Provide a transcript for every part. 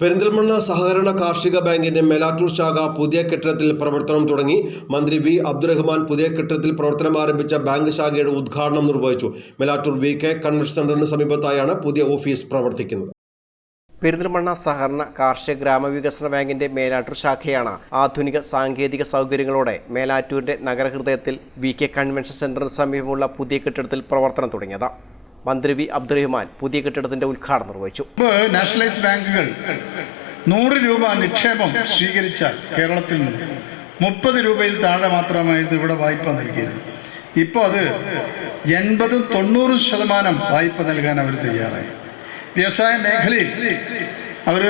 പെരിന്തൽമണ്ണ സഹകരണ കാർഷിക ബാങ്കിന്റെ മേലാറ്റൂർ ശാഖ പുതിയ കെട്ടിടത്തിൽ പ്രവർത്തനം തുടങ്ങി. മന്ത്രി വി അബ്ദുറഹ്മാൻ പുതിയ കെട്ടിടത്തിൽ പ്രവർത്തനം ആരംഭിച്ച ബാങ്ക് ശാഖയുടെ ഉദ്ഘാടനം നിർവഹിച്ചു. മേലാറ്റൂർ VK കൺവെൻഷൻ സെന്ററിന് സമീപത്തായാണ് പുതിയ ഓഫീസ് പ്രവർത്തിക്കുന്നത്. പെരിന്തൽമണ്ണ സഹകരണ കാർഷിക ഗ്രാമവികസന ബാങ്കിന്റെ മേലാറ്റൂർ ശാഖയാണ് ആധുനിക സാങ്കേതിക സൗകര്യങ്ങളോടെ മേലാറ്റൂരിന്റെ നഗരഹൃദയത്തിൽ VK കൺവെൻഷൻ സെന്ററിന് സമീപമുള്ള പുതിയ കെട്ടിടത്തിൽ പ്രവർത്തനം തുടങ്ങിയത്. മന്ത്രി വി അബ്ദുറഹ്മാൻ പുതിയ കെട്ടിടത്തിന്റെ ഉദ്ഘാടനം നിർവഹിച്ചു. നാഷണലൈസ്ഡ് ബാങ്കുകൾ 100 രൂപ നിക്ഷേപം സ്വീകരിച്ചാൽ കേരളത്തിൽ നിന്ന് 30 രൂപയിൽ താഴെ മാത്രമായിരുന്നു ഇവിടെ വായ്പ നൽകിയത്. ഇപ്പോൾ അത് 80-90% വായ്പ നൽകാൻ അവർ തയ്യാറായി. വ്യവസായ മേഖലയിൽ അവർ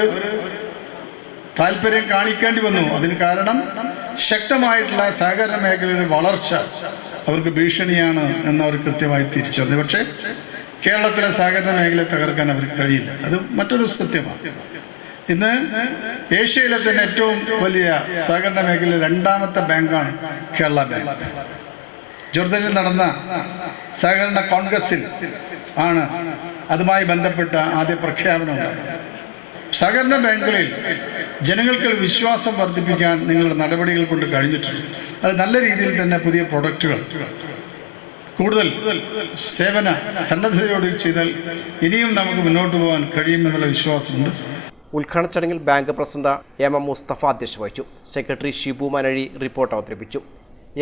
താല്പര്യം കാണിക്കേണ്ടി വന്നു. അതിന് കാരണം ശക്തമായിട്ടുള്ള സഹകരണ മേഖലയുടെ വളർച്ച അവർക്ക് ഭീഷണിയാണ് എന്ന് അവർ കൃത്യമായി തിരിച്ചറിഞ്ഞു. പക്ഷേ കേരളത്തിലെ സഹകരണ മേഖലയെ തകർക്കാൻ അവർക്ക് കഴിയില്ല. അത് മറ്റൊരു സത്യമാണ്. ഇന്ന് ഏഷ്യയിലെ തന്നെ ഏറ്റവും വലിയ സഹകരണ മേഖലയിലെ 2ാമത്തെ ബാങ്കാണ് കേരള ബാങ്ക്. ജോർദനിൽ നടന്ന സഹകരണ കോൺഗ്രസിൽ ആണ് അതുമായി ബന്ധപ്പെട്ട ആദ്യ പ്രഖ്യാപനം ഉണ്ടായത്. സഹകരണ ബാങ്കുകളിൽ ജനങ്ങൾക്ക് വിശ്വാസം വർദ്ധിപ്പിക്കാൻ നിങ്ങളുടെ നടപടികൾ കൊണ്ട് കഴിഞ്ഞിട്ടുണ്ട്. അത് നല്ല രീതിയിൽ തന്നെ പുതിയ പ്രൊഡക്റ്റുകൾ കൂടുതൽ സേവന സന്നദ്ധതയോട് ചെയ്താൽ ഇനിയും നമുക്ക് മുന്നോട്ട് പോകാൻ കഴിയുമെന്നുള്ള വിശ്വാസമുണ്ട്. ഉദ്ഘാടന ചടങ്ങിൽ ബാങ്ക് പ്രസിഡന്റ് M മുസ്തഫ അധ്യക്ഷത വഹിച്ചു. സെക്രട്ടറി ഷിബു മനഴി റിപ്പോർട്ട് അവതരിപ്പിച്ചു.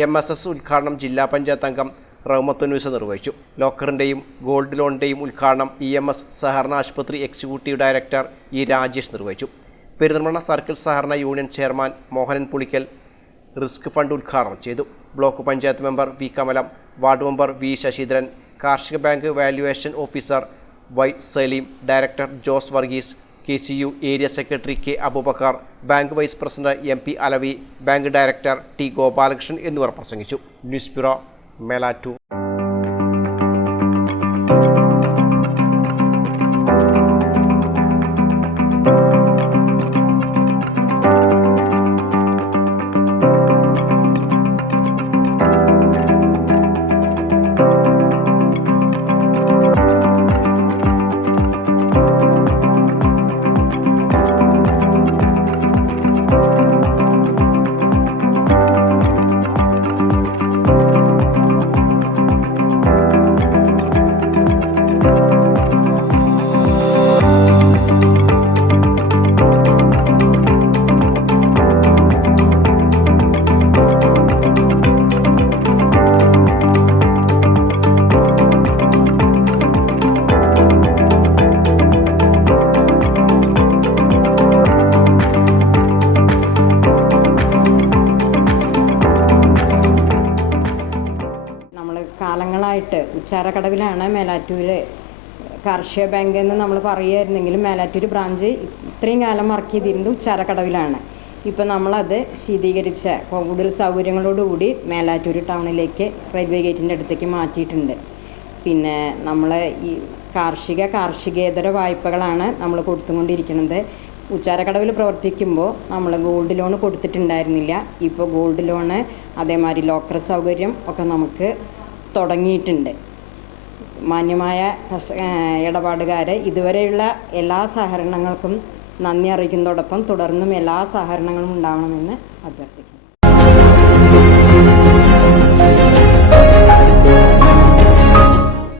MSS ഉദ്ഘാടനം ജില്ലാ പഞ്ചായത്ത് അംഗം റഹ്മത്തുന്നൂസ നിർവഹിച്ചു. ലോക്കറിന്റെയും ഗോൾഡ് ലോണിന്റെയും ഉദ്ഘാടനം EMS സഹകരണ ആശുപത്രി എക്സിക്യൂട്ടീവ് ഡയറക്ടർ E രാജേഷ് നിർവഹിച്ചു. പെരിന്തൽമണ്ണ സർക്കിൾ സഹകരണ union chairman Mohanan Pulikkal risk fund ഉദ്ഘാടനം ചെയ്തു. Block panchayat member V Kamalam, ward member V Sasidharan, കാർഷിക bank valuation officer Y Saleem, director Jose Varghese, KCU area secretary K Aboobacker, bank vice president MP Alavi, bank director T Gopalakrishnan എന്നിവർ പ്രസംഗിച്ചു. News bureau, Melattur. കാലങ്ങളായിട്ട് ഉച്ചാരക്കടവിലാണ് മേലാറ്റൂർ കാർഷിക ബാങ്ക് എന്ന് നമ്മൾ പറയുമായിരുന്നെങ്കിലും മേലാറ്റൂർ ബ്രാഞ്ച് ഇത്രയും കാലം വർക്ക് ചെയ്തിരുന്നത് ഉച്ചാരക്കടവിലാണ്. ഇപ്പോൾ നമ്മളത് ശീതീകരിച്ച കൂടുതൽ സൗകര്യങ്ങളോടുകൂടി മേലാറ്റൂർ ടൗണിലേക്ക് റെയിൽവേ ഗേറ്റിൻ്റെ അടുത്തേക്ക് മാറ്റിയിട്ടുണ്ട്. പിന്നെ നമ്മൾ ഈ കാർഷികേതര വായ്പകളാണ് നമ്മൾ കൊടുത്തുകൊണ്ടിരിക്കുന്നത്. ഉച്ചാരക്കടവിൽ പ്രവർത്തിക്കുമ്പോൾ നമ്മൾ ഗോൾഡ് ലോൺ കൊടുത്തിട്ടുണ്ടായിരുന്നില്ല. ഇപ്പോൾ ഗോൾഡ് ലോണ് അതേമാതിരി ലോക്കർ സൗകര്യം ഒക്കെ നമുക്ക് തുടങ്ങിയിട്ടുണ്ട്. മാന്യമായ ഇടപാടുകാരെ ഇതുവരെയുള്ള എല്ലാ സഹകരണങ്ങൾക്കും നന്ദി അറിയിക്കുന്നതോടൊപ്പം തുടർന്നും എല്ലാ സഹകരണങ്ങളും ഉണ്ടാവണമെന്ന് അഭ്യർത്ഥിക്കുന്നു.